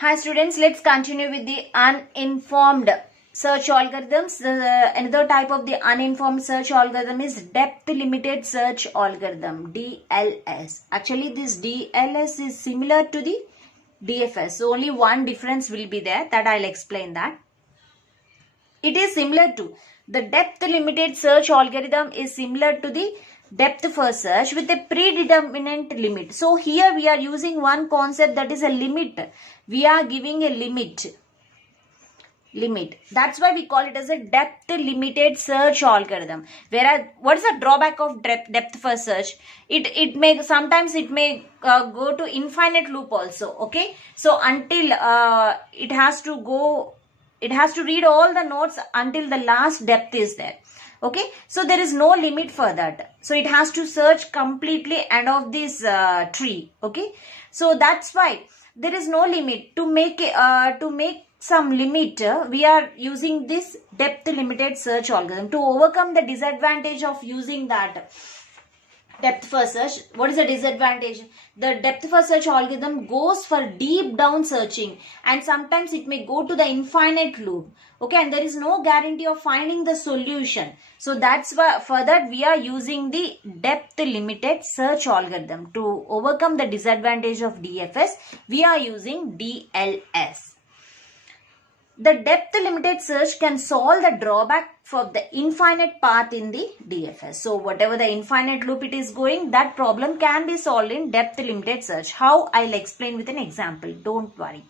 Hi students, let's continue with the uninformed search algorithms. Another type of the uninformed search algorithm is depth limited search algorithm, DLS. Actually this DLS is similar to the DFS. So only one difference will be there, that I'll explain that. It is similar to the depth limited search algorithm is similar to the depth first search with a predeterminant limit. So here we are using one concept, that is a limit. We are giving a limit. That's why we call it as a depth limited search algorithm. Whereas what is the drawback of depth first search? It may sometimes go to infinite loop also. Okay, so until it has to read all the nodes until the last depth is there. Okay, so there is no limit for that. So it has to search completely end of this tree. Okay, so that's why there is no limit. To make some limit, we are using this depth limited search algorithm to overcome the disadvantage of using that depth first search. What is the disadvantage? The depth first search algorithm goes for deep down searching, and sometimes it may go to the infinite loop. Okay, and there is no guarantee of finding the solution. So that's why for that we are using the depth limited search algorithm. To overcome the disadvantage of DFS, we are using DLS. The depth limited search can solve the drawback for the infinite path in the DFS. So whatever the infinite loop it is going, that problem can be solved in depth limited search. How? I'll explain with an example. Don't worry.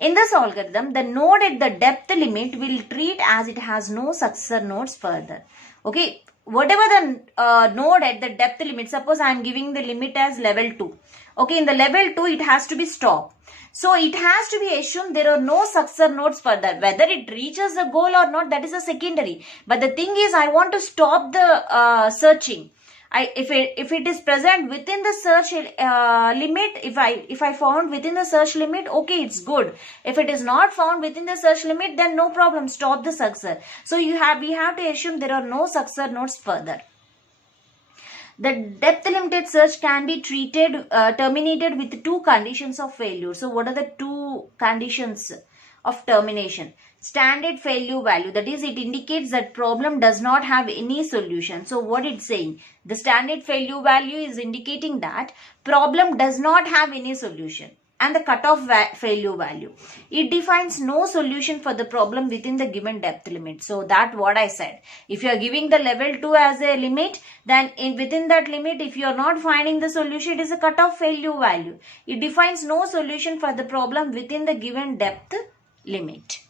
In this algorithm, the node at the depth limit will treat as it has no successor nodes further. Okay, whatever the node at the depth limit, suppose I am giving the limit as level 2. Okay, in the level 2 it has to be stopped. So it has to be assumed there are no successor nodes further. Whether it reaches the goal or not, that is a secondary. But the thing is, I want to stop the searching. If it is present within the search limit, if I found within the search limit, okay, it's good. If it is not found within the search limit, then no problem, stop the successor. So we have to assume there are no successor nodes further. The depth limited search can be terminated with two conditions of failure. So what are the two conditions of termination? Standard failure value, that is, it indicates that problem does not have any solution. So what it's saying, the standard failure value is indicating that problem does not have any solution. And the cutoff failure value, it defines no solution for the problem within the given depth limit. So that what I said, if you are giving the level 2 as a limit, then within that limit, if you are not finding the solution, it is a cutoff failure value. It defines no solution for the problem within the given depth limit.